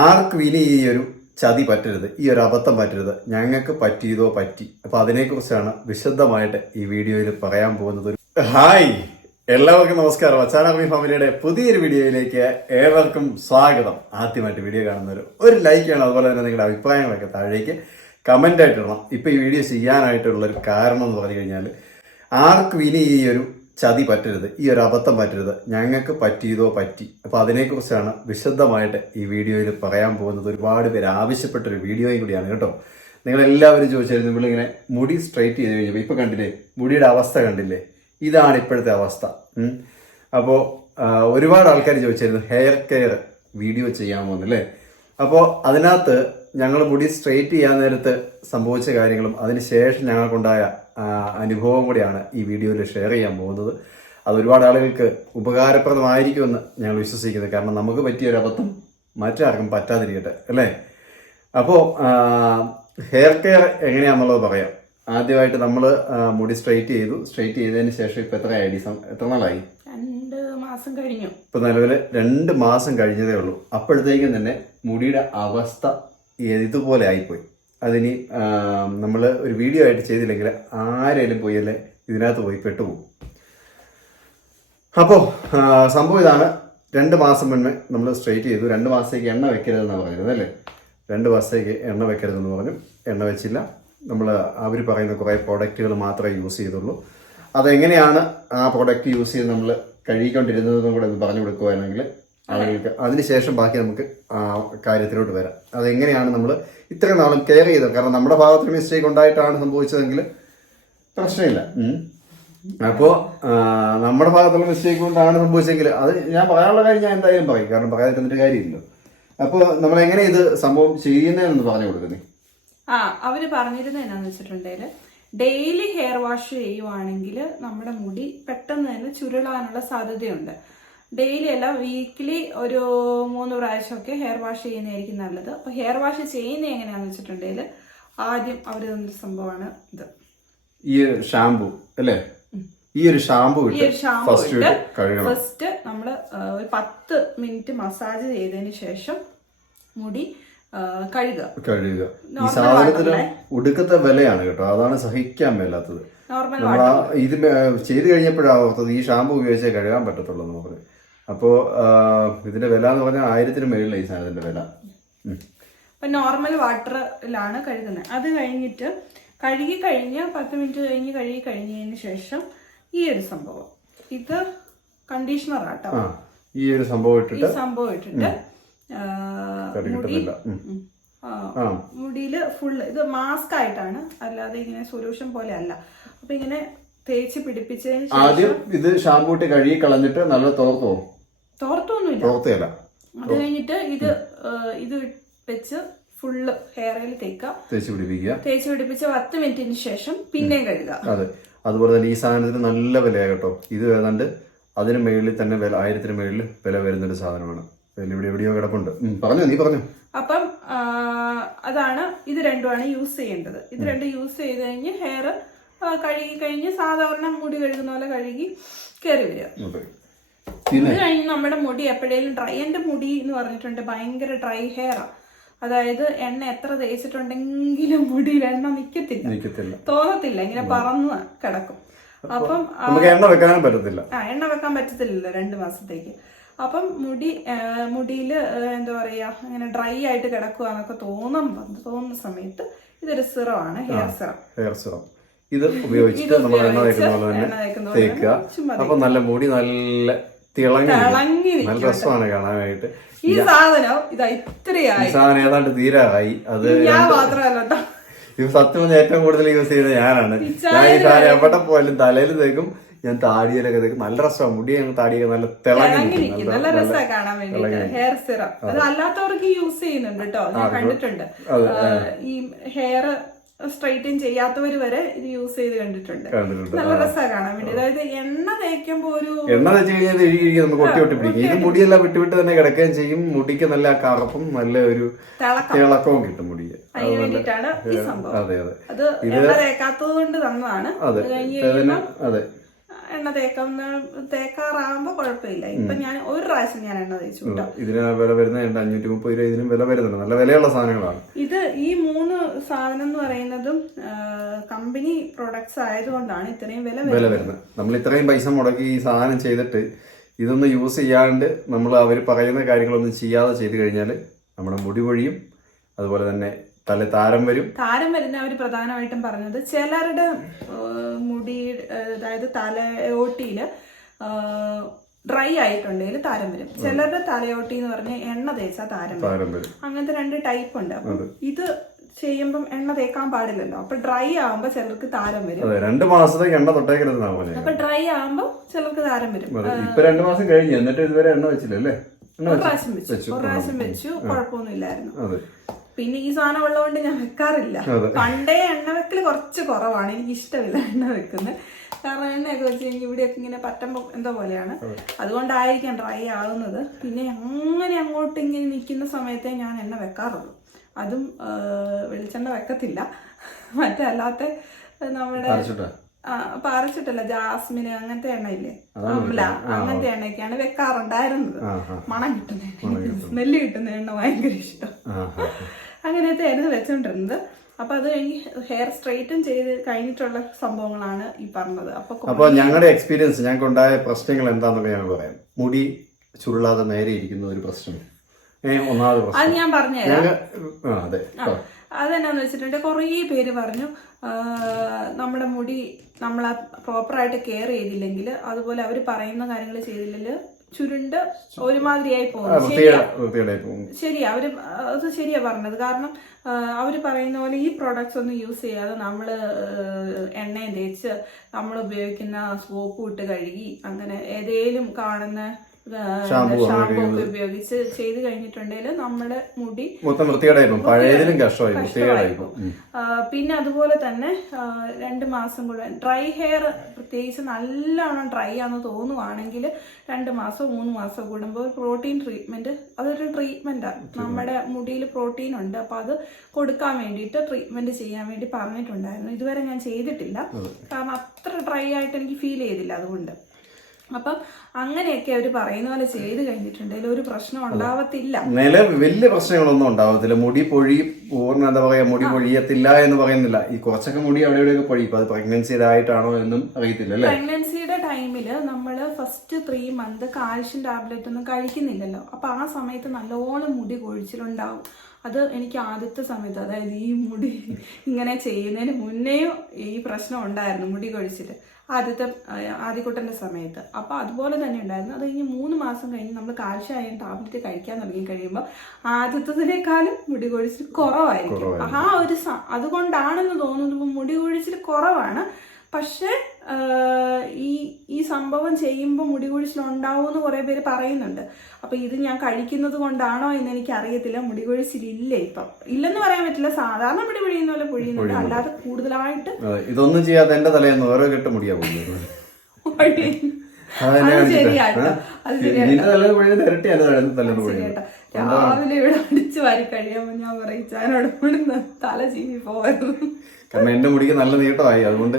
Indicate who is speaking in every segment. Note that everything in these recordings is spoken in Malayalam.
Speaker 1: ആർക്കും ഇനി ഈ ഒരു ചതി പറ്റരുത്? ഈ ഒരു അബദ്ധം പറ്റരുത്? ഞങ്ങൾക്ക് പറ്റിയതോ പറ്റി. അപ്പൊ അതിനെക്കുറിച്ചാണ് വിശദമായിട്ട് ഈ വീഡിയോയിൽ പറയാൻ പോകുന്നത്. ഹായ്! എല്ലാവർക്കും നമസ്കാരം. അച്ചാനാർമി ഫാമിലിയുടെ പുതിയൊരു വീഡിയോയിലേക്ക് ഏവർക്കും സ്വാഗതം. ആദ്യമായിട്ട് വീഡിയോ കാണുന്നവർ ഒരു ലൈക്ക് ചെയ്യണം അതുപോലെ തന്നെ നിങ്ങളുടെ അഭിപ്രായങ്ങളൊക്കെ താഴേക്ക് കമന്റ് ആയിട്ടിടണം ഇപ്പൊ ഈ വീഡിയോ ചെയ്യാനായിട്ടുള്ള ഒരു കാരണം എന്ന് പറഞ്ഞു കഴിഞ്ഞാൽ ആർക്കും ഇനി ഈ ഒരു ചതി പറ്റരുത് ഈ ഒരു അബദ്ധം പറ്റരുത്. ഞങ്ങൾക്ക് പറ്റിയതോ പറ്റി. അപ്പൊ അതിനെക്കുറിച്ചാണ് വിശദമായിട്ട് ഈ വീഡിയോയിൽ പറയാൻ പോകുന്നത്. ഒരുപാട് പേര് ആവശ്യപ്പെട്ട ഒരു വീഡിയോയും കൂടിയാണ് കേട്ടോ. നിങ്ങൾ എല്ലാവരും ചോദിച്ചായിരുന്നു നമ്മളിങ്ങനെ മുടി സ്ട്രൈറ്റ് ചെയ്ത് കഴിഞ്ഞപ്പോൾ ഇപ്പൊ കണ്ടില്ലേ മുടിയുടെ അവസ്ഥ കണ്ടില്ലേ? ഇതാണ് ഇപ്പോഴത്തെ അവസ്ഥ. അപ്പോൾ അപ്പോ ഒരുപാട് ആൾക്കാർ ചോദിച്ചായിരുന്നു ഹെയർ കെയർ വീഡിയോ ചെയ്യാമോ എന്നല്ലേ അപ്പോൾ അതിനകത്ത് ഞങ്ങൾ മുടി സ്ട്രെയിറ്റ് ചെയ്യാൻ നേരത്ത് സംഭവിച്ച കാര്യങ്ങളും അതിനുശേഷം ഞങ്ങൾക്കുണ്ടായ അനുഭവം കൂടിയാണ് ഈ വീഡിയോയിൽ ഷെയർ ചെയ്യാൻ പോകുന്നത്. അത് ഒരുപാട് ആളുകൾക്ക് ഉപകാരപ്രദമായിരിക്കുമെന്ന് ഞങ്ങൾ വിശ്വസിക്കുന്നത് കാരണം നമുക്ക് പറ്റിയ ഒരു അബദ്ധം മറ്റാർക്കും പറ്റാതിരിക്കട്ടെ അല്ലേ? അപ്പോൾ ഹെയർ കെയർ എങ്ങനെയാണെന്നുള്ളത് പറയാം. ആദ്യമായിട്ട് നമ്മൾ മുടി സ്ട്രെയിറ്റ് ചെയ്തു. സ്ട്രെയിറ്റ് ചെയ്തതിന് ശേഷം ഇപ്പം എത്ര ആയി സം- എത്ര നാളായി?
Speaker 2: രണ്ട് മാസം കഴിഞ്ഞു.
Speaker 1: ഇപ്പം നിലവിൽ രണ്ട് മാസം കഴിഞ്ഞതേ ഉള്ളൂ. അപ്പോഴത്തേക്കും തന്നെ മുടിയുടെ അവസ്ഥ ഇതുപോലെ ആയിപ്പോയി. അതിനി നമ്മൾ ഒരു വീഡിയോ ആയിട്ട് ചെയ്തില്ലെങ്കിൽ ആരെങ്കിലും പോയി അല്ലെ ഇതിനകത്ത് പോയി പെട്ടുപോകും. അപ്പോൾ സംഭവം ഇതാണ്. രണ്ട് മാസം മുന്നേ നമ്മൾ സ്ട്രെയിറ്റ് ചെയ്തു. രണ്ട് മാസത്തേക്ക് എണ്ണ വെക്കരുതെന്നാണ് പറഞ്ഞത് അല്ലേ? രണ്ട് മാസത്തേക്ക് എണ്ണ വെക്കരുതെന്ന് പറഞ്ഞു. എണ്ണ വെച്ചില്ല. നമ്മൾ അവർ പറയുന്ന കുറേ പ്രോഡക്റ്റുകൾ മാത്രമേ യൂസ് ചെയ്തുള്ളൂ. അതെങ്ങനെയാണ് ആ പ്രോഡക്റ്റ് യൂസ് ചെയ്ത് നമ്മൾ കഴുകിക്കൊണ്ടിരുന്നതെന്നും കൂടെ ഒന്ന് പറഞ്ഞു കൊടുക്കുവാണെങ്കിൽ ആളുകൾക്ക് അതിനുശേഷം ബാക്കി നമുക്ക് ആ കാര്യത്തിലോട്ട് വരാം. അതെങ്ങനെയാണ് നമ്മൾ ഇത്രയും നാളും കെയർ ചെയ്തത്? കാരണം നമ്മുടെ ഭാഗത്തിന് മിസ്റ്റേക്ക് ഉണ്ടായിട്ടാണ് സംഭവിച്ചതെങ്കിൽ പ്രശ്നമില്ല. അപ്പോൾ അപ്പോ നമ്മുടെ ഭാഗത്തുള്ള മിസ്റ്റേക്ക് കൊണ്ടാണ് സംഭവിച്ചെങ്കിൽ അത് ഞാൻ പറയാനുള്ള കാര്യം ഞാൻ എന്തായാലും പറയും. കാരണം പറയാതിരുന്നിട്ട് കാര്യമില്ലല്ലോ. അപ്പോൾ നമ്മൾ എങ്ങനെ ഇത് സംഭവം ചെയ്യുന്നതെന്ന് പറഞ്ഞു കൊടുക്കുന്നേ?
Speaker 2: ആ അവർ പറഞ്ഞിരുന്നത് എന്നാന്ന് വെച്ചിട്ടുണ്ടെങ്കിൽ ഡെയിലി ഹെയർ വാഷ് ചെയ്യുവാണെങ്കിൽ നമ്മുടെ മുടി പെട്ടെന്ന് തന്നെ ചുരുളാനുള്ള സാധ്യതയുണ്ട്. ഡെയിലി അല്ല വീക്ക്ലി ഒരു മൂന്ന് പ്രാവശ്യമൊക്കെ ഹെയർ വാഷ് ചെയ്യുന്നതായിരിക്കും നല്ലത്. അപ്പൊ ഹെയർ വാഷ് ചെയ്യുന്നത് എങ്ങനെയാന്ന് വെച്ചിട്ടുണ്ടെങ്കിൽ ആദ്യം അവർ തന്ന സംഭവമാണ് ഇത്.
Speaker 1: ഈ ഒരു ഷാമ്പു അല്ലേ? ഈ ഒരു ഷാമ്പു
Speaker 2: ഈ ഒരു ഷാമ്പു
Speaker 1: ഫസ്റ്റ്
Speaker 2: ഇട്ട്
Speaker 1: കഴുകണം.
Speaker 2: ഫസ്റ്റ് നമ്മൾ ഒരു പത്ത് മിനിറ്റ് മസാജ് ചെയ്തതിന് ശേഷം മുടി കഴുകുക.
Speaker 1: കഴുകുക. ഈ സാധനത്തിന് ഒടുക്കത്തെ വിലയാണ് കേട്ടോ. അതാണ് സഹിക്കാൻ മേലാത്തത്. നമ്മൾ ഇത് ചെയ്ത് കഴിഞ്ഞപ്പോഴാണ് ഓർത്തത് ഈ ഷാമ്പു ഉപയോഗിച്ചേ കഴുകാൻ പറ്റത്തുള്ളൂ പറഞ്ഞു. അപ്പോൾ ഇതിന്റെ വില എന്ന് പറഞ്ഞാൽ ആയിരത്തിന് മേളിലാണ് ഈ സാധനത്തിന്റെ വില.
Speaker 2: നോർമൽ വാട്ടറിലാണ് കഴുകുന്നത്. അത് കഴിഞ്ഞിട്ട് കഴുകി കഴിഞ്ഞ് പത്ത് മിനിറ്റ് കഴിഞ്ഞ് കഴുകി കഴിഞ്ഞതിന് ശേഷം ഈ ഒരു സംഭവം. ഇത് കണ്ടീഷണർ ആട്ടോ.
Speaker 1: ഈ ഒരു സംഭവം ഇട്ടിട്ട്
Speaker 2: സംഭവം ഇട്ടിട്ട് ആ, മുടി
Speaker 1: കിട്ടുന്നില്ല. ഉം.
Speaker 2: ഉം, ആ,
Speaker 1: ആ.
Speaker 2: മുടിയിൽ ഫുള്ള് ഇത് മാസ്ക് ആയിട്ടാണ്. അല്ലാതെ ഇങ്ങനെ സൊല്യൂഷൻ പോലെ അല്ല. അപ്പൊ ഇങ്ങനെ തേച്ച് പിടിപ്പിച്ചതിന് ശേഷം
Speaker 1: ആദ്യം ഇത് ഷാമ്പൂട്ടി കഴുകി കളഞ്ഞിട്ട് നല്ല തോർത്തോ
Speaker 2: തോർത്തൊന്നുമില്ല.
Speaker 1: തോർത്തയല്ല
Speaker 2: അത് കഴിഞ്ഞിട്ട് ഇത് ഇത് വെച്ച് ഫുള്ള് ഹെയറിൽ തേക്കാം
Speaker 1: തേച്ച് പിടിപ്പിക്കുക.
Speaker 2: തേച്ച് പിടിപ്പിച്ച് പത്ത് മിനിറ്റിന് ശേഷം പിന്നെ കഴുകുക.
Speaker 1: അതെ. അതുപോലെ തന്നെ ഈ സാധനത്തിന് നല്ല വിലയാണ് കേട്ടോ. ഇത് ഏതാണ്ട് അതിന് മേളിൽ തന്നെ വില ആയിരത്തിന് മേളിൽ വില വരുന്നൊരു സാധനമാണ്. വില ഇവിടെ എവിടെയോ കിടപ്പുണ്ട്. പറഞ്ഞു നീ പറഞ്ഞു.
Speaker 2: അപ്പം അതാണ് ഇത് രണ്ടുമാണ് യൂസ് ചെയ്യേണ്ടത്. ഇത് രണ്ടും യൂസ് ചെയ്ത് കഴിഞ്ഞ് ഹെയർ കഴുകി കഴിഞ്ഞ് സാധാരണ മുടി കഴുകുന്ന പോലെ കഴുകി കയറി വരിക.
Speaker 1: അത്
Speaker 2: കഴിഞ്ഞ് നമ്മുടെ മുടി എപ്പോഴേലും ഡ്രൈ എന്റെ മുടി എന്ന് പറഞ്ഞിട്ടുണ്ട് ഭയങ്കര ഡ്രൈ ഹെയറാണ് അതായത് എണ്ണ എത്ര തേച്ചിട്ടുണ്ടെങ്കിലും മുടിയിൽ എണ്ണ
Speaker 1: നിൽക്കത്തില്ല
Speaker 2: തോന്നത്തില്ല ഇങ്ങനെ പറന്ന് കിടക്കും. അപ്പം
Speaker 1: എണ്ണ വെക്കാനും പറ്റത്തില്ല.
Speaker 2: ആ എണ്ണ വെക്കാൻ പറ്റത്തില്ലല്ലോ രണ്ട് മാസത്തേക്ക്. അപ്പം മുടി മുടിയിൽ എന്താ പറയാ അങ്ങനെ ഡ്രൈ ആയിട്ട് കിടക്കുക എന്നൊക്കെ തോന്നുമ്പോൾ തോന്നുന്ന സമയത്ത് ഇതൊരു സിറമാണ് ഹെയർ സിറം.
Speaker 1: Hair serum. ഇത് ഉപയോഗിച്ചിട്ട് നമ്മൾ എണ്ണ തേക്കുന്ന പോലെ തന്നെ തേക്കുക. അപ്പൊ നല്ല മുടി നല്ല തിളങ്ങി നല്ല രസമാണ് കാണാനായിട്ട്.
Speaker 2: ഈ സാധനം ഇതാ
Speaker 1: ഈ
Speaker 2: ഇത്രയായി
Speaker 1: സാധനം ഏതാണ്ട് തീരായി അത് ഇത് സത്യം ഏറ്റവും കൂടുതൽ യൂസ് ചെയ്യുന്നത് ഞാനാണ്. ഞാൻ ഈ സാധനം എവിടെ പോയാലും തലയിൽ തേക്കും ഞാൻ താടിയിലൊക്കെ തേക്കും. നല്ല രസമാണ്. മുടി ഞങ്ങൾ താടിയൊക്കെ നല്ല തിളങ്ങി
Speaker 2: നല്ല രസമാണ് കാണാൻ വേണ്ടി ഹെയർ സിറം അത് അല്ലാത്തവർക്ക് യൂസ് ചെയ്യുന്നുണ്ട് കേട്ടോ. ഞാൻ കണ്ടിട്ടുണ്ട്. ഈ ഹെയർ സ്ട്രൈറ്റൻ ചെയ്യാത്തവർ വരെ ഇത് യൂസ് ചെയ്ത് കണ്ടിട്ടുണ്ട്. നല്ല രസമാണ് കാണാൻ വേണ്ടി. അതായത് എണ്ണ തേക്കുമ്പോ ഒരു
Speaker 1: എണ്ണ തേച്ച് കഴിഞ്ഞാൽ നമുക്ക് ഒട്ടി ഒട്ടി പിടിക്കും. ഇത് മുടിയെല്ലാം വിട്ട് വിട്ട് തന്നെ കിടക്കുകയും ചെയ്യും. മുടിക്ക് നല്ല കറുപ്പും നല്ല ഒരു
Speaker 2: തിളക്കം.
Speaker 1: തിളക്കവും കിട്ടും മുടിക്ക്.
Speaker 2: അതിന് വേണ്ടിയിട്ടാണ് ഈ സംഭവം.
Speaker 1: അതെ അതെ.
Speaker 2: അത് എണ്ണ തേക്കാത്തത് കൊണ്ട് തന്നതാണ്.
Speaker 1: അതെ.
Speaker 2: എണ്ണ തേക്കുന്ന തേക്കാറാകുമ്പോ കുഴപ്പമില്ല ഇപ്പൊ ഞാൻ ഒരു പ്രാവശ്യം ഞാൻ എണ്ണ തേച്ചു കേട്ടോ.
Speaker 1: ഇതിന് വില വരുന്നത് അഞ്ഞൂറ്റി മുപ്പത് രൂപ ഇതിനും വില വരുന്നുണ്ട്. നല്ല വിലയുള്ള സാധനങ്ങളാണ്.
Speaker 2: ഇത് ഈ മൂന്ന് സാധനം എന്ന് പറയുന്നതും കമ്പനി പ്രൊഡക്ട്സ് ആയതുകൊണ്ടാണ് ഇത്രയും വില
Speaker 1: വില വരുന്നത്. നമ്മൾ ഇത്രയും പൈസ മുടക്കി ഈ സാധനം ചെയ്തിട്ട് ഇതൊന്നും യൂസ് ചെയ്യാണ്ട് നമ്മൾ അവർ പറയുന്ന കാര്യങ്ങളൊന്നും ചെയ്യാതെ ചെയ്തു കഴിഞ്ഞാൽ നമ്മുടെ മുടി പൊഴിയും അതുപോലെ തന്നെ തല താരം വരും.
Speaker 2: താരം വരുന്ന അവർ പ്രധാനമായിട്ടും പറഞ്ഞത് ചിലരുടെ മുടി അതായത് തലയോട്ടിയിൽ ഡ്രൈ ആയിട്ടുണ്ടെങ്കിൽ താരം വരും. ചിലരുടെ തലയോട്ടി എന്ന് പറഞ്ഞാൽ എണ്ണ തേച്ചാൽ താരം വരും. അങ്ങനത്തെ രണ്ട് ടൈപ്പ് ഉണ്ട്. അപ്പം ഇത് ചെയ്യുമ്പം എണ്ണ തേക്കാൻ പാടില്ലല്ലോ. അപ്പൊ ഡ്രൈ ആവുമ്പോ ചിലർക്ക് താരം വരും.
Speaker 1: രണ്ട് മാസത്തെ എണ്ണ തൊട്ടേക്കരുത്
Speaker 2: അപ്പൊ ഡ്രൈ ആവുമ്പോ ചിലർക്ക് താരം വരും.
Speaker 1: ഇപ്പൊ രണ്ട് മാസം കഴിഞ്ഞു. എന്നിട്ട് ഇതുവരെ എണ്ണ വെച്ചില്ല അല്ലേ എണ്ണ
Speaker 2: ഒരു
Speaker 1: വെച്ചു
Speaker 2: പ്രാവശ്യം വെച്ചു. ഒരു പ്രാവശ്യം വെച്ചു. കുഴപ്പമൊന്നുമില്ലായിരുന്നു പിന്നെ ഈ സാധനം ഉള്ളതുകൊണ്ട് ഞാൻ വെക്കാറില്ല. പണ്ടേ എണ്ണ വെക്കൽ കുറച്ച് കുറവാണ്. എനിക്ക് ഇഷ്ടമില്ല എണ്ണ വെക്കുന്നത്. കാരണം എണ്ണയൊക്കെ വെച്ച് കഴിഞ്ഞാൽ ഇവിടെയൊക്കെ ഇങ്ങനെ പറ്റുമ്പോൾ എന്തോ പോലെയാണ്. അതുകൊണ്ടായിരിക്കാം ഡ്രൈ ആകുന്നത് പിന്നെ അങ്ങനെ അങ്ങോട്ട് ഇങ്ങനെ നിൽക്കുന്ന സമയത്തേ ഞാൻ എണ്ണ വെക്കാറുള്ളൂ. അതും വെളിച്ചെണ്ണ വെക്കത്തില്ല. മറ്റേ അല്ലാത്ത നമ്മുടെ ജാസ്മിൻ പാരച്ചിട്ടല്ല ജാസ്മിന് അങ്ങനത്തെ എണ്ണയില്ലേ? അമല. അങ്ങനത്തെ എണ്ണയൊക്കെയാണ് വെക്കാറുണ്ടായിരുന്നത്. മണം കിട്ടുന്ന എണ്ണ സ്മെല്ല് കിട്ടുന്ന എണ്ണ ഭയങ്കര ഇഷ്ടം. അങ്ങനത്തെ ആയിരുന്നു വെച്ചോണ്ടിരുന്നത്. അപ്പൊ അത് കഴിഞ്ഞ് ഹെയർ സ്ട്രെയിറ്റും ചെയ്ത് കഴിഞ്ഞിട്ടുള്ള സംഭവങ്ങളാണ് ഈ പറഞ്ഞത്. അപ്പൊ
Speaker 1: ഞങ്ങളുടെ എക്സ്പീരിയൻസ് ഞങ്ങൾക്ക് ഉണ്ടായ പ്രശ്നങ്ങൾ എന്താണെന്ന് ഞാൻ പറയാം. മുടി ചുരുളാതെ നേരെ ഇരിക്കുന്ന ഒരു പ്രശ്നം. ഒന്നാമത്
Speaker 2: അത് ഞാൻ പറഞ്ഞുതരാം. അതെന്നാന്ന് വെച്ചിട്ടുണ്ടെങ്കിൽ കുറേ പേര് പറഞ്ഞു നമ്മുടെ മുടി നമ്മൾ പ്രോപ്പറായിട്ട് കെയർ ചെയ്തില്ലെങ്കിൽ അതുപോലെ അവർ പറയുന്ന കാര്യങ്ങൾ ചെയ്തില്ലെങ്കിൽ ചുരുണ്ട് ഒരുമാതിരിയായി പോകും ശരിയാ. അവർ അത് ശരിയാ പറഞ്ഞത്. കാരണം അവർ പറയുന്ന പോലെ ഈ പ്രോഡക്റ്റ്സ് ഒന്നും യൂസ് ചെയ്യാതെ നമ്മൾ എണ്ണയും തേച്ച് നമ്മൾ ഉപയോഗിക്കുന്ന സോപ്പ് ഇട്ട് കഴുകി അങ്ങനെ ഏതേലും കാണുന്ന
Speaker 1: ഷാമ്പൂ
Speaker 2: ഷാമ്പൂ ഒക്കെ ഉപയോഗിച്ച് ചെയ്ത് കഴിഞ്ഞിട്ടുണ്ടെങ്കിൽ നമ്മുടെ മുടി
Speaker 1: മൊത്തം വൃത്തികേടായിരുന്നു. പഴയതിലും കഷ്ടമായി
Speaker 2: പിന്നെ അതുപോലെ തന്നെ രണ്ട് മാസം കൂടെ ഡ്രൈ ഹെയർ പ്രത്യേകിച്ച് നല്ലോണം ഡ്രൈ ആണെന്ന് തോന്നുവാണെങ്കിൽ രണ്ട് മാസം മൂന്ന് മാസം കൂടുമ്പോൾ പ്രോട്ടീൻ ട്രീറ്റ്മെന്റ് അതൊരു ട്രീറ്റ്മെന്റാണ് നമ്മുടെ മുടിയിൽ പ്രോട്ടീൻ ഉണ്ട്. അപ്പൊ അത് കൊടുക്കാൻ വേണ്ടിയിട്ട് ട്രീറ്റ്മെന്റ് ചെയ്യാൻ വേണ്ടി പറഞ്ഞിട്ടുണ്ടായിരുന്നു. ഇതുവരെ ഞാൻ ചെയ്തിട്ടില്ല. കാരണം അത്ര ഡ്രൈ ആയിട്ട് എനിക്ക് ഫീൽ ചെയ്തില്ല അതുകൊണ്ട്. അപ്പം അങ്ങനെയൊക്കെ അവർ പറയുന്ന പോലെ ചെയ്ത് കഴിഞ്ഞിട്ടുണ്ടെങ്കിൽ ഒരു പ്രശ്നം ഉണ്ടാവത്തില്ല.
Speaker 1: നില വലിയ പ്രശ്നങ്ങളൊന്നും ഉണ്ടാവത്തില്ല. മുടി പൊഴി പൂർണ എന്താ പറയാ മുടി പൊഴിയത്തില്ല എന്ന് പറയുന്നില്ല. ഈ കുറച്ചൊക്കെ മുടി അവിടെ ഇവിടെയൊക്കെ പൊഴി അത് പ്രഗ്നൻസിയുടെ ആയിട്ടാണോ എന്നും അറിയത്തില്ല അല്ലേ?
Speaker 2: പ്രഗ്നൻസിയുടെ ടൈമിൽ നമ്മൾ first three month calcium tablet ഒന്നും കഴിക്കുന്നില്ലല്ലോ. അപ്പൊ ആ സമയത്ത് നല്ലോണം മുടി കൊഴിച്ചിലുണ്ടാവും. അത് എനിക്ക് ആദ്യത്തെ സമയത്ത് അതായത് ഈ മുടി ഇങ്ങനെ ചെയ്യുന്നതിന് മുന്നേയും ഈ പ്രശ്നം ഉണ്ടായിരുന്നു മുടി കൊഴിച്ചിൽ ആദ്യത്തെ ആദ്യക്കൂട്ടന്റെ സമയത്ത്. അപ്പോൾ അതുപോലെ തന്നെ ഉണ്ടായിരുന്നു. അത് കഴിഞ്ഞ് മൂന്ന് മാസം കഴിഞ്ഞ് നമ്മൾ കാൽഷ്യം ടാബ്ലറ്റ് കഴിക്കാൻ തുടങ്ങി കഴിയുമ്പോൾ ആദ്യത്തതിനേക്കാളും മുടി കൊഴിച്ചിൽ കുറവായിരിക്കും. ആ ഒരു അതുകൊണ്ടാണെന്ന് തോന്നുന്നു മുടി കൊഴിച്ചിൽ കുറവാണ്. പക്ഷെ ഈ ഈ സംഭവം ചെയ്യുമ്പോൾ മുടി എന്ന് കുറെ പേര് പറയുന്നുണ്ട്. അപ്പോൾ ഇത് ഞാൻ കഴിക്കുന്നത് കൊണ്ടാണോ എന്ന് എനിക്ക് അറിയത്തില്ല മുടി കൊഴിച്ചിൽ ഇല്ല ഇപ്പം? ഇല്ലെന്ന് പറയാൻ പറ്റില്ല. സാധാരണ മുടി പൊഴിയുന്ന പോലെ പൊഴിയുന്നുണ്ട്. അല്ലാതെ കൂടുതലായിട്ട്
Speaker 1: ഇതൊന്നും ചെയ്യാതെ എന്റെ തലേന്ന് ഓരോ കെട്ട് മുടിയാ പോകുന്നത്.
Speaker 2: രാവിലെ ഇവിടെ അടിച്ചു വാരി കഴിയുമ്പോൾ ഞാൻ പറയും ചാനോട് തല ചീവി പോയത്
Speaker 1: കാരണം എന്റെ മുടിക്ക് നല്ല നീട്ടമായി. അതുകൊണ്ട്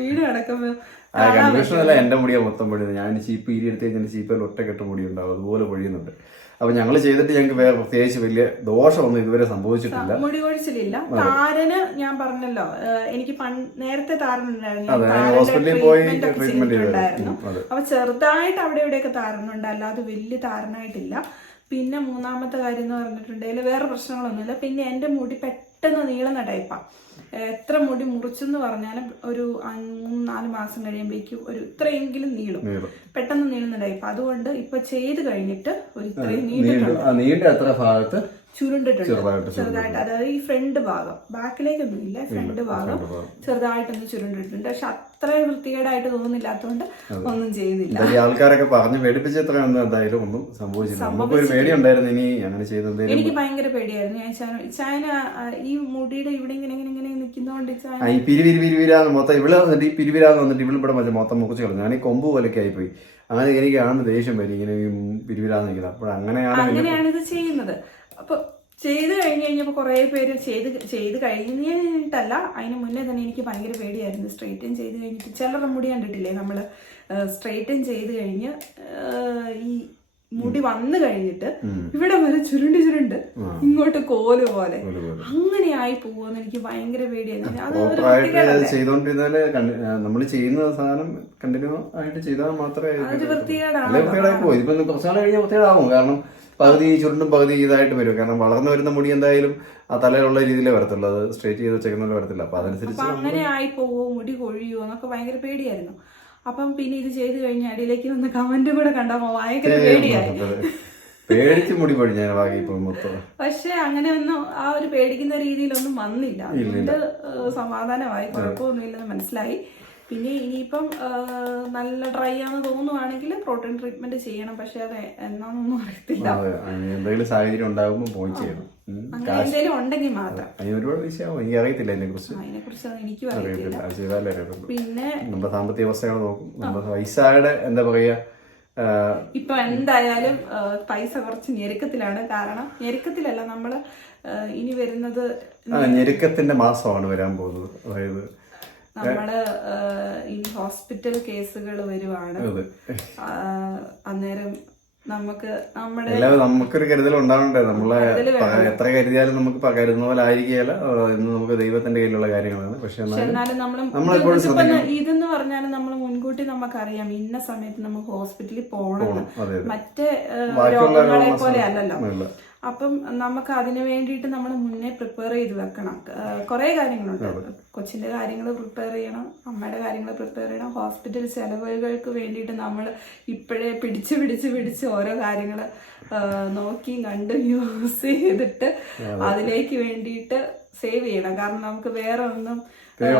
Speaker 2: വീട് കിടക്കുമ്പോ
Speaker 1: ആ കൺഫ്യൂഷൻ അല്ല എന്റെ മുടിയാ മൊത്തം പൊഴിയുന്നത്. ഞാൻ ചീപ്പ് ഈരി എടുത്ത് കഴിഞ്ഞാൽ ചീപ്പിൽ ഒറ്റക്കെട്ട് മുടി ഉണ്ടാവും അതുപോലെ പൊഴിയുന്നുണ്ട്. അപ്പൊ ഞങ്ങൾ ചെയ്തിട്ട് ഞങ്ങൾക്ക് വേറെ പ്രത്യേകിച്ച് വലിയ ദോഷമൊന്നും ഇതുവരെ സംഭവിച്ചിട്ടില്ല.
Speaker 2: മുടി കൊഴിച്ചിലില്ല. താരന് ഞാൻ പറഞ്ഞല്ലോ എനിക്ക് നേരത്തെ താരനുണ്ടായിരുന്നു.
Speaker 1: ഹോസ്പിറ്റലിൽ പോയി
Speaker 2: ട്രീറ്റ്മെന്റ്
Speaker 1: ചെയ്തായിരുന്നു.
Speaker 2: അപ്പൊ ചെറുതായിട്ട് അവിടെ ഇവിടെയൊക്കെ താരനുണ്ട്. അല്ലാതെ വലിയ താരനായിട്ടില്ല. പിന്നെ മൂന്നാമത്തെ കാര്യം എന്ന് പറഞ്ഞിട്ടുണ്ടെങ്കിൽ വേറെ പ്രശ്നങ്ങളൊന്നുമില്ല. പിന്നെ എന്റെ മുടി പെട്ടെന്ന് നീളുന്ന ടൈപ്പാണ് എത്ര മുടി മുറിച്ചെന്ന് പറഞ്ഞാലും ഒരു മൂന്ന് നാല് മാസം കഴിയുമ്പോഴേക്കും ഒരു ഇത്രയെങ്കിലും നീളും. പെട്ടെന്ന് നീളുന്ന ടൈപ്പ് അതുകൊണ്ട് ഇപ്പൊ ചെയ്ത് കഴിഞ്ഞിട്ട് ഒരു ഇത്രയും
Speaker 1: നീണ്ട
Speaker 2: നീണ്ടിട്ടുണ്ട്
Speaker 1: നീണ്ട അത്ര ഭാഗത്ത്
Speaker 2: ചുരുണ്ടിട്ടുണ്ട്.
Speaker 1: ചെറുതായിട്ട്
Speaker 2: അതായത് ഈ ഫ്രണ്ട് ഭാഗം. ബാക്കിലേക്കൊന്നും ഇല്ല. ഫ്രണ്ട് ഭാഗം ചെറുതായിട്ടൊന്ന് ചുരുണ്ടിട്ടുണ്ട്. പക്ഷെ അത്രയും വൃത്തികേടായിട്ട് തോന്നുന്നില്ലാത്തതുകൊണ്ട് ഒന്നും ചെയ്യുന്നില്ല.
Speaker 1: ആൾക്കാരൊക്കെ പറഞ്ഞു പേടിപ്പിച്ച എത്രയൊന്നും എന്തായാലും ഒന്നും സംഭവിച്ചില്ല. നമുക്കൊരു പേടി ഉണ്ടായിരുന്നു ഇനി അങ്ങനെ ചെയ്തത്
Speaker 2: എനിക്ക് ഭയങ്കര പേടിയായിരുന്നു. ഞാൻ ചാന ചാന ഈ മുടിയുടെ ഇവിടെ ഇങ്ങനെ ഇങ്ങനെ ഇങ്ങനെ നിൽക്കുന്നതുകൊണ്ട് ചാന
Speaker 1: ആ, ഈ പിരിവിരി പിരിവിരാന്ന് മൊത്തം ഇവിടെ വന്നിട്ട് ഈ പിരിവിരാന്ന് വന്നിട്ട് ഇവിടെ ഇവിടെ മറ്റേ മൊത്തം മുറിച്ച് കളഞ്ഞു. ഞാൻ ഈ കൊമ്പ് പോലൊക്കെ ആയിപ്പോയി. അങ്ങനെ എനിക്കാണ് ദേഷ്യം വരും ഇങ്ങനെ പിരിവിരാന്ന് നിൽക്കുന്നത്. അപ്പോൾ അങ്ങനെയാണ്
Speaker 2: അങ്ങനെയാണ് ഇത് ചെയ്യുന്നത്. അപ്പൊ ചെയ്ത് കഴിഞ്ഞ് കഴിഞ്ഞപ്പോൾ കുറേ പേര് ചെയ്ത് ചെയ്ത് കഴിഞ്ഞിട്ടല്ല അതിന് മുന്നേ തന്നെ എനിക്ക് ഭയങ്കര പേടിയായിരുന്നു. സ്ട്രെയിറ്റൻ ചെയ്ത് കഴിഞ്ഞിട്ട് ചിലരുടെ മുടി കണ്ടിട്ടില്ലേ നമ്മൾ സ്ട്രെയിറ്റൻ ചെയ്ത് കഴിഞ്ഞ് ഈ മുടി വന്നു കഴിഞ്ഞിട്ട് ഇവിടെ വരെ ചുരുണ്ട് ചുരുണ്ട് ഇങ്ങോട്ട് കോൽ പോലെ. അങ്ങനെ ആയി പോകുമെന്ന് എനിക്ക് ഭയങ്കര പേടിയായിരുന്നു.
Speaker 1: നമ്മൾ ചെയ്യുന്ന സാധനം കണ്ടിന്യൂ ആയിട്ട് ചെയ്താൽ മാത്രമേ
Speaker 2: വൃത്തികേടാണ്
Speaker 1: കുറച്ചാൾ കഴിഞ്ഞാൽ വൃത്തികേടാവും. കാരണം പകുതി ചുരുണ്ടും പകുതി ഇതായിട്ട് വരും. കാരണം വളർന്നു വരുന്ന മുടി എന്തായാലും ആ തലയിലുള്ള രീതിയിലേ വരത്തുള്ളൂ. അത് സ്ട്രേറ്റ് ചെയ്ത് വെച്ചേക്കുന്ന വരത്തില്ല. അപ്പൊ അതനുസരിച്ച്
Speaker 2: അങ്ങനെ ആയി പോവോ? മുടി കൊഴിയോ എന്നൊക്കെ ഭയങ്കര പേടിയായിരുന്നു. അപ്പം പിന്നെ ഇത് ചെയ്ത് കഴിഞ്ഞ അടിയിലേക്ക് വന്ന് കമന്റ് കൂടെ കണ്ടപ്പോ ഭയങ്കര പേടിയായി.
Speaker 1: പേടിച്ച് മുടി പൊഴിഞ്ഞ ബാക്കി ഇപ്പൊ മൊത്തം.
Speaker 2: പക്ഷെ അങ്ങനെ ഒന്നും ആ ഒരു പേടിക്കുന്ന രീതിയിലൊന്നും വന്നില്ല. അതുകൊണ്ട് സമാധാനമായി. കുഴപ്പമൊന്നുമില്ലെന്ന് മനസ്സിലായി. പിന്നെ ഇനിയിപ്പം നല്ല ഡ്രൈ ആണെന്ന് തോന്നുവാണെങ്കിൽ പ്രോട്ടീൻ ട്രീറ്റ്മെന്റ് ചെയ്യണം. പക്ഷെ അത് എന്നാന്നൊന്നും അറിയത്തില്ല.
Speaker 1: എന്തെങ്കിലും സാഹചര്യം ഉണ്ടാകുമ്പോൾ പോയി ചെയ്യണം.
Speaker 2: അങ്ങനെ എന്തെങ്കിലും ഉണ്ടെങ്കിൽ മാത്രം.
Speaker 1: അതിന് ഒരുപാട് വിഷയമാവും എനിക്ക് അറിയത്തില്ല അതിനെ കുറിച്ച്
Speaker 2: അതിനെ കുറിച്ച് എനിക്കും അറിയത്തില്ല.
Speaker 1: അറിയത്തില്ല. അത് ചെയ്താലേ അറിയത്തുള്ളൂ.
Speaker 2: പിന്നെ
Speaker 1: നമ്മുടെ സാമ്പത്തിക അവസ്ഥകൾ നോക്കും. നമ്മുടെ എന്താ പറയാ ആ,
Speaker 2: ഇപ്പൊ എന്തായാലും പൈസ കുറച്ച് ഞെരുക്കത്തിലാണ്. കാരണം ഞെരുക്കത്തിലല്ല നമ്മൾ ഇനി വരുന്നത്
Speaker 1: ഞെരുക്കത്തിന്റെ മാസമാണ് വരാൻ പോകുന്നത്. അതായത്
Speaker 2: നമ്മൾ ഈ ഹോസ്പിറ്റൽ കേസുകൾ വരുവാണ്. അന്നേരം നമുക്ക് നമ്മുടെ
Speaker 1: നമുക്കൊരു കരുതൽ ഉണ്ടാവണ്ടേ? നമ്മളെ എത്ര കരുതിയാലും നമുക്ക് കരുതുന്ന പോലെ ആയിരിക്കുകയല്ല. ഇന്ന് നമുക്ക് ദൈവത്തിന്റെ കയ്യിലുള്ള കാര്യങ്ങളാണ്. പക്ഷെ എന്നാലും
Speaker 2: ഇതെന്ന് പറഞ്ഞാൽ നമ്മൾ മുൻകൂട്ടി നമുക്കറിയാം. ഇന്ന സമയത്ത് നമുക്ക് ഹോസ്പിറ്റലിൽ പോകണം. മറ്റേ രോഗങ്ങളെ പോലെ അല്ലല്ലോ. അപ്പം നമുക്ക് അതിന് വേണ്ടിയിട്ട് നമ്മൾ മുന്നേ പ്രിപ്പയർ ചെയ്ത് വെക്കണം. കുറേ കാര്യങ്ങളുണ്ട്. കൊച്ചിന്റെ കാര്യങ്ങൾ പ്രിപ്പയർ ചെയ്യണം അമ്മയുടെ കാര്യങ്ങൾ പ്രിപ്പയർ ചെയ്യണം ഹോസ്പിറ്റൽ ചെലവുകൾക്ക് വേണ്ടിയിട്ട് നമ്മൾ ഇപ്പോഴേ പിടിച്ച് പിടിച്ച് പിടിച്ച് ഓരോ കാര്യങ്ങൾ നോക്കി കണ്ടും യൂസ് ചെയ്തിട്ട് അതിലേക്ക് വേണ്ടിയിട്ട് സേവ് ചെയ്യണം. കാരണം നമുക്ക് വേറെ ഒന്നും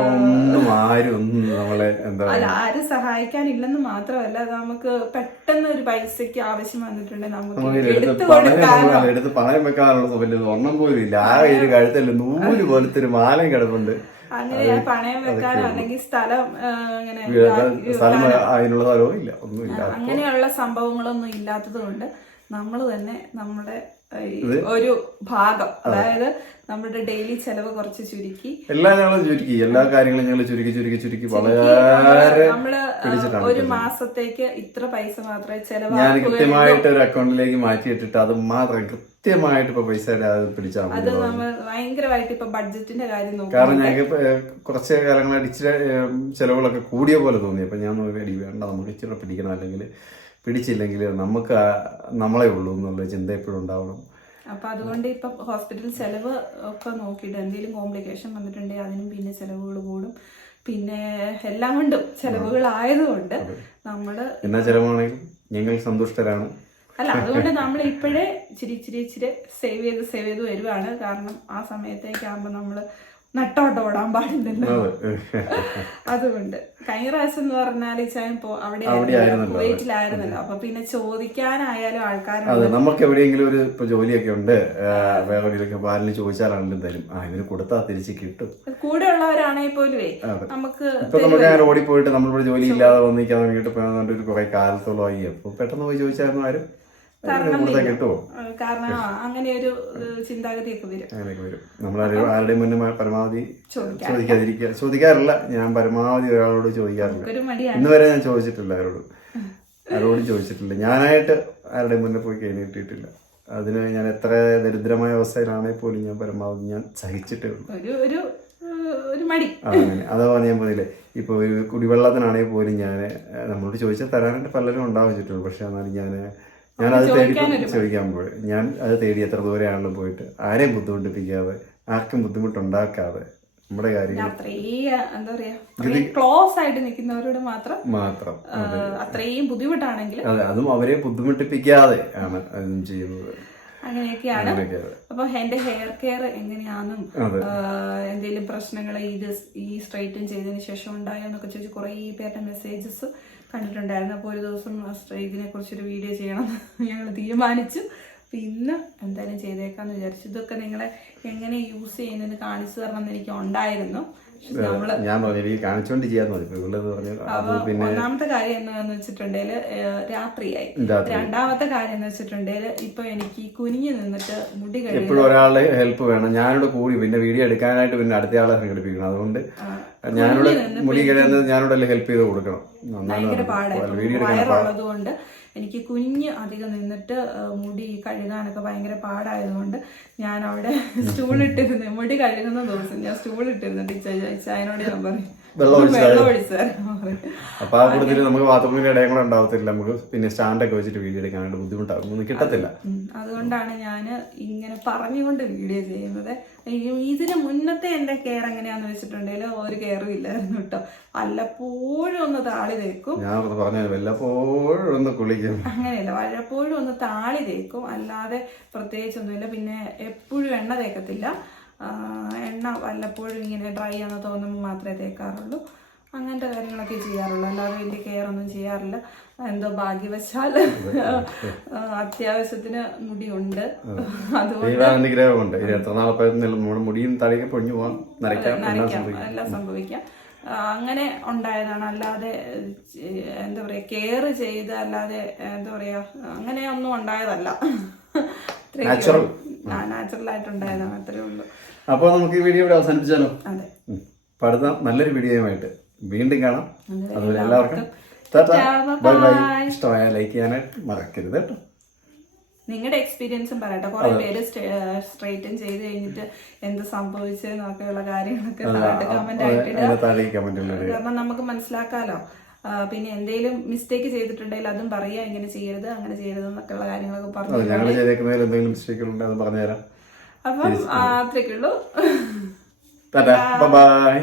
Speaker 1: ഒന്നും ആരും ഒന്നും നമ്മളെ എന്താ
Speaker 2: അല്ല ആരും സഹായിക്കാനില്ലെന്ന് മാത്രമല്ല അത് നമുക്ക് പെട്ടെന്ന് ഒരു പൈസക്ക് ആവശ്യം വന്നിട്ടുണ്ടെങ്കിൽ നമുക്ക് എടുത്തു
Speaker 1: പണയം എടുത്ത് വെക്കാനുള്ള വലിയ ഒന്നും പോലും ഇല്ല. ആ ഒരു കഴുത്തല്ല നൂൽ പോലത്തെ ഒരു മാലയും കിടപ്പുണ്ട്.
Speaker 2: അങ്ങനെ പണയം വെക്കാനോ അല്ലെങ്കിൽ സ്ഥലം ആ, ഇങ്ങനെ
Speaker 1: സ്ഥലം അതിനുള്ള സ്ഥലവും ഇല്ല ഒന്നുമില്ല
Speaker 2: അങ്ങനെയുള്ള സംഭവങ്ങളൊന്നും ഇല്ലാത്തത് കൊണ്ട് നമ്മൾ തന്നെ നമ്മുടെ ഒരു ഭാഗം. അതായത് നമ്മുടെ ഡെയിലി ചെലവ് കുറച്ച് ചുരുക്കി.
Speaker 1: എല്ലാ ഞങ്ങളും ചുരുക്കി. എല്ലാ കാര്യങ്ങളും ഞങ്ങൾ ചുരുക്കി ചുരുക്കി ചുരുക്കി വളരെ നമ്മൾ
Speaker 2: ഒരു മാസത്തേക്ക് ഇത്ര പൈസ മാത്രമേ
Speaker 1: ഞാൻ കൃത്യമായിട്ട് ഒരു അക്കൗണ്ടിലേക്ക് മാറ്റിയിട്ടിട്ട് അത് മാത്രം കൃത്യമായിട്ട് ഇപ്പൊ പൈസ പിടിച്ചാൽ
Speaker 2: അത് നമ്മൾ ഭയങ്കരമായിട്ട് ഇപ്പൊ ബഡ്ജറ്റിന്റെ കാര്യം നോക്കും
Speaker 1: കാരണം ഞങ്ങൾക്ക് കുറച്ച് കാലങ്ങളായിട്ട് ഇച്ചിരി ചെലവുകളൊക്കെ കൂടിയ പോലെ തോന്നി. അപ്പൊ ഞാൻ വേണ്ട നമുക്ക് ഇച്ചിരി പിടിക്കണം. അല്ലെങ്കിൽ പിടിച്ചില്ലെങ്കിൽ നമുക്ക് നമ്മളെ ഉള്ളൂ എന്നുള്ള ചിന്ത എപ്പോഴും ഉണ്ടാവണം.
Speaker 2: അപ്പൊ അതുകൊണ്ട് ഇപ്പൊ ഹോസ്പിറ്റൽ ചെലവ് ഒക്കെ നോക്കിയിട്ട് എന്തെങ്കിലും കോംപ്ലിക്കേഷൻ വന്നിട്ടുണ്ടെങ്കിൽ അതിനും പിന്നെ ചെലവുകൾ കൂടും. പിന്നെ എല്ലാം കൊണ്ടും ചെലവുകൾ ആയതുകൊണ്ട് നമ്മൾ
Speaker 1: എന്നാ ചെലവാണെങ്കിൽ ഞങ്ങൾ സന്തുഷ്ടരാണ്.
Speaker 2: അല്ല അതുകൊണ്ട് നമ്മൾ ഇപ്പോഴേ ഇച്ചിരി ഇച്ചിരി ഇച്ചിരി സേവ് ചെയ്ത് സേവ് ചെയ്ത് വരുവാണ്. കാരണം ആ സമയത്തേക്കാകുമ്പോൾ നമ്മൾ നട്ടോട്ട് ഓടാൻ പാടില്ലല്ലോ.
Speaker 1: അതെ.
Speaker 2: അതുകൊണ്ട് കഴിഞ്ഞ പ്രാവശ്യം എന്ന് പറഞ്ഞാൽ ഇപ്പോ അവിടെ വീട്ടിലായിരുന്നല്ലോ അപ്പൊ പിന്നെ ചോദിക്കാനായാലും ആൾക്കാരുണ്ട്.
Speaker 1: നമുക്ക് എവിടെയെങ്കിലും ഒരു ഇപ്പൊ ജോലിയൊക്കെ ഉണ്ട് ബാലിന് എവിടെയെങ്കിലും ചോദിച്ചാലാണെങ്കിലും തരും ആ ഇതിന് കൊടുത്താൽ തിരിച്ച് കിട്ടും.
Speaker 2: കൂടെ ഉള്ളവരാണെങ്കിൽ പോലും നമുക്ക്
Speaker 1: ഇപ്പൊ നമുക്ക് അങ്ങനെ ഓടിപ്പോയിട്ട് നമ്മളിവിടെ ജോലി ഇല്ലാതെ വന്നിരിക്കാൻ വീട്ടിൽ പോകാൻ ഒരു കുറെ കാലത്തോളമായി. അപ്പൊ പെട്ടെന്ന് പോയി ചോദിച്ചായിരുന്നു ആരും?
Speaker 2: കാരണം അങ്ങനെ ഒരു ചിന്താഗതി ചിന്താഗതിയൊക്കെ വരും.
Speaker 1: അങ്ങനെയൊക്കെ വരും. നമ്മൾ മുന്നേ പരമാവധി ചോദിക്കാതിരിക്കുക. ചോദിക്കാറില്ല. ഞാൻ പരമാവധി ഒരാളോട് ചോദിക്കാറില്ല. ഇന്ന് വരെ ഞാൻ ചോദിച്ചിട്ടില്ല ആരോടും. ആരോടും ചോദിച്ചിട്ടില്ല. ഞാനായിട്ട് ആരുടെയും മുന്നേ പോയി കഴിഞ്ഞിട്ടിട്ടില്ല അതിന് ഞാൻ എത്ര ദരിദ്രമായ അവസ്ഥയിലാണെങ്കിൽ പോലും ഞാൻ പരമാവധി ഞാൻ സഹിച്ചിട്ടേ ഉള്ളൂ. അങ്ങനെ. അഥവാ ഞാൻ പറഞ്ഞില്ലേ ഇപ്പൊ ഒരു കുടിവെള്ളത്തിനാണെങ്കിൽ പോലും ഞാൻ നമ്മളോട് ചോദിച്ചാൽ തരാനായിട്ട് പലരും ഉണ്ടാവും ചുറ്റുള്ളൂ പക്ഷെ എന്നാലും ഞാൻ ഞാൻ അത് തേടി ചോദിക്കാൻ പോയി. ഞാൻ അത് തേടി എത്ര ദൂരെയാണല്ലോ പോയിട്ട് ആരെയും ബുദ്ധിമുട്ടിപ്പിക്കാതെ ആർക്കും ബുദ്ധിമുട്ടുണ്ടാക്കാതെ നമ്മുടെ കാര്യങ്ങൾ
Speaker 2: അത്രയും എന്താ പറയാ ക്ലോസ് ആയിട്ട് നിൽക്കുന്നവരോട് മാത്രം
Speaker 1: മാത്രം.
Speaker 2: അത്രയും ബുദ്ധിമുട്ടാണെങ്കിൽ
Speaker 1: അതെ അതും അവരെ ബുദ്ധിമുട്ടിപ്പിക്കാതെ ആണ് അതും ചെയ്യുന്നത്.
Speaker 2: അങ്ങനെയൊക്കെയാണ്.
Speaker 1: അങ്ങനെയൊക്കെയാണ്.
Speaker 2: അപ്പൊ എന്റെ ഹെയർ കെയർ എങ്ങനെയാണെന്നും എന്തെങ്കിലും പ്രശ്നങ്ങൾ ഇത് ഈ സ്ട്രൈറ്റൻ ചെയ്തതിന് ശേഷം ഉണ്ടായോ എന്നൊക്കെ ചോദിച്ച് കുറേ പേരുടെ മെസ്സേജസ് കണ്ടിട്ടുണ്ടായിരുന്നു. അപ്പോൾ ഒരു ദിവസം ഇതിനെക്കുറിച്ചൊരു വീഡിയോ ചെയ്യണം ഞങ്ങൾ തീരുമാനിച്ചു. പിന്നെ എന്തായാലും ചെയ്തേക്കാന്ന് വിചാരിച്ചു. ഇതൊക്കെ നിങ്ങളെ എങ്ങനെ യൂസ് ചെയ്യുന്നത് കാണിച്ചു തരണം എന്ന് എനിക്ക് ഉണ്ടായിരുന്നു.
Speaker 1: ഞാൻ പറഞ്ഞു കാണിച്ചോണ്ട് ചെയ്യാന്ന് പറഞ്ഞു
Speaker 2: ഒന്നാമത്തെ കാര്യം എന്ന് വെച്ചിട്ടുണ്ടെങ്കിൽ രാത്രിയായി. രണ്ടാമത്തെ കാര്യം എന്ന് വെച്ചിട്ടുണ്ടെങ്കിൽ ഇപ്പൊ എനിക്ക് കുനിഞ്ഞു നിന്നിട്ട് മുടി
Speaker 1: എപ്പോഴും ഒരാളുടെ ഹെൽപ്പ് വേണം. ഞാനിവിടെ കൂടി പിന്നെ വീഡിയോ എടുക്കാനായിട്ട് പിന്നെ അടുത്ത ആളെ സംഘടിപ്പിക്കണം. അതുകൊണ്ട് ഞാനിവിടെ മുടി കഴിയുന്നത് ഞാനിവിടെ ഹെൽപ്പ് ചെയ്ത് കൊടുക്കണം.
Speaker 2: ഭയങ്കര പാടായിരുന്നു.
Speaker 1: വീഡിയോ എടുക്കാൻ
Speaker 2: വയറുള്ളത് കൊണ്ട് എനിക്ക് കുഞ്ഞ് അധികം നിന്നിട്ട് മുടി കഴുകാനൊക്കെ ഭയങ്കര പാടായതുകൊണ്ട് ഞാൻ അവിടെ സ്റ്റൂളിട്ടിരുന്നു മുടി കഴുകുന്ന ദിവസം ഞാൻ സ്റ്റൂളിട്ടിരുന്നു ടീച്ചർ ചായനോട് ഞാൻ പറയും.
Speaker 1: വെള്ളം ഒഴിച്ച് അപ്പൊ ആ കൂടുതൽ നമുക്ക് ബാത്റൂമിന്റെ ഇടയും കൂടെ ഉണ്ടാവത്തില്ല. നമുക്ക് പിന്നെ സ്റ്റാൻഡൊക്കെ വെച്ചിട്ട് വീഡിയോ എടുക്കാനായിട്ട് ബുദ്ധിമുട്ടാകും ഒന്നും കിട്ടത്തില്ല.
Speaker 2: അതുകൊണ്ടാണ് ഞാൻ ഇങ്ങനെ പറഞ്ഞുകൊണ്ട് വീഡിയോ ചെയ്യുന്നത്. ഇതിന് മുന്നത്തെ എന്റെ കെയർ എങ്ങനെയാന്ന് വെച്ചിട്ടുണ്ടെങ്കിൽ ഒരു കെയറും ഇല്ലായിരുന്നു കേട്ടോ. വല്ലപ്പോഴും ഒന്ന് താളി തേക്കും.
Speaker 1: ഞാൻ പറഞ്ഞു വല്ലപ്പോഴും ഒന്ന് കുളിക്കും.
Speaker 2: അങ്ങനെയല്ല വല്ലപ്പോഴും ഒന്ന് താളി തേക്കും. അല്ലാതെ പ്രത്യേകിച്ചൊന്നുമില്ല പിന്നെ എപ്പോഴും എണ്ണ തേക്കത്തില്ല. എണ്ണ വല്ലപ്പോഴും ഇങ്ങനെ ഡ്രൈ ആണെന്ന് തോന്നുമ്പോൾ മാത്രമേ തേക്കാറുള്ളൂ. അങ്ങനത്തെ കാര്യങ്ങളൊക്കെ ചെയ്യാറുള്ളൂ. അല്ലാതെ വലിയ കെയർ ഒന്നും ചെയ്യാറില്ല. എന്തോ ഭാഗ്യവശാൽ അത്യാവശ്യത്തിന് മുടിയുണ്ട്. അതുകൊണ്ട്
Speaker 1: എത്ര നാളെ മുടിയും തടിയൊക്കെ പൊഴിഞ്ഞു പോകാം നരയ്ക്കാം എല്ലാം സംഭവിക്കും.
Speaker 2: അങ്ങനെ ഉണ്ടായതാണ്. അല്ലാതെ എന്താ പറയാ കെയർ ചെയ്ത് അല്ലാതെ എന്താ പറയാ അങ്ങനെ ഒന്നും ഉണ്ടായതല്ല.
Speaker 1: Natural.
Speaker 2: നാച്ചുറൽ ആയിട്ട് ഉണ്ടായതാണ് അത്രേ ഉള്ളൂ.
Speaker 1: അപ്പോൾ നമുക്ക് ഈ വീഡിയോ ഇവിടെ അവസാനിപ്പിച്ചാലോ?
Speaker 2: അതെ.
Speaker 1: അടുത്ത നല്ലൊരു വീഡിയോയുമായിട്ട് വീണ്ടും കാണാം. അതുപോലെ എല്ലാവർക്കും ബൈ ബൈ ഇഷ്ടമായ ലൈക്ക് ചെയ്യാനായിട്ട് മറക്കരുത് കേട്ടോ.
Speaker 2: നിങ്ങളുടെ എക്സ്പീരിയൻസും പറയട്ടെ. കുറെ പേര് സ്ട്രേറ്റൻ ചെയ്ത് കഴിഞ്ഞിട്ട് എന്ത് സംഭവിച്ചെന്നൊക്കെയുള്ള കാര്യങ്ങളൊക്കെ കമന്റ് ആയിട്ട് കാരണം നമുക്ക് മനസ്സിലാക്കാലോ. പിന്നെ എന്തെങ്കിലും മിസ്റ്റേക്ക് ചെയ്തിട്ടുണ്ടെങ്കിൽ അതും പറയുക ഇങ്ങനെ ചെയ്യരുത് അങ്ങനെ ചെയ്യരുത് എന്നൊക്കെയുള്ള കാര്യങ്ങളൊക്കെ പറഞ്ഞു
Speaker 1: ഞങ്ങൾ ചെയ്തേക്കുന്നതിൽ എന്തെങ്കിലും മിസ്റ്റേക്കുകൾ ഉണ്ടെങ്കിൽ അത് പറഞ്ഞുതരാം.
Speaker 2: അപ്പം അത്രയൊക്കെ
Speaker 1: ഉള്ളൂ. ബൈ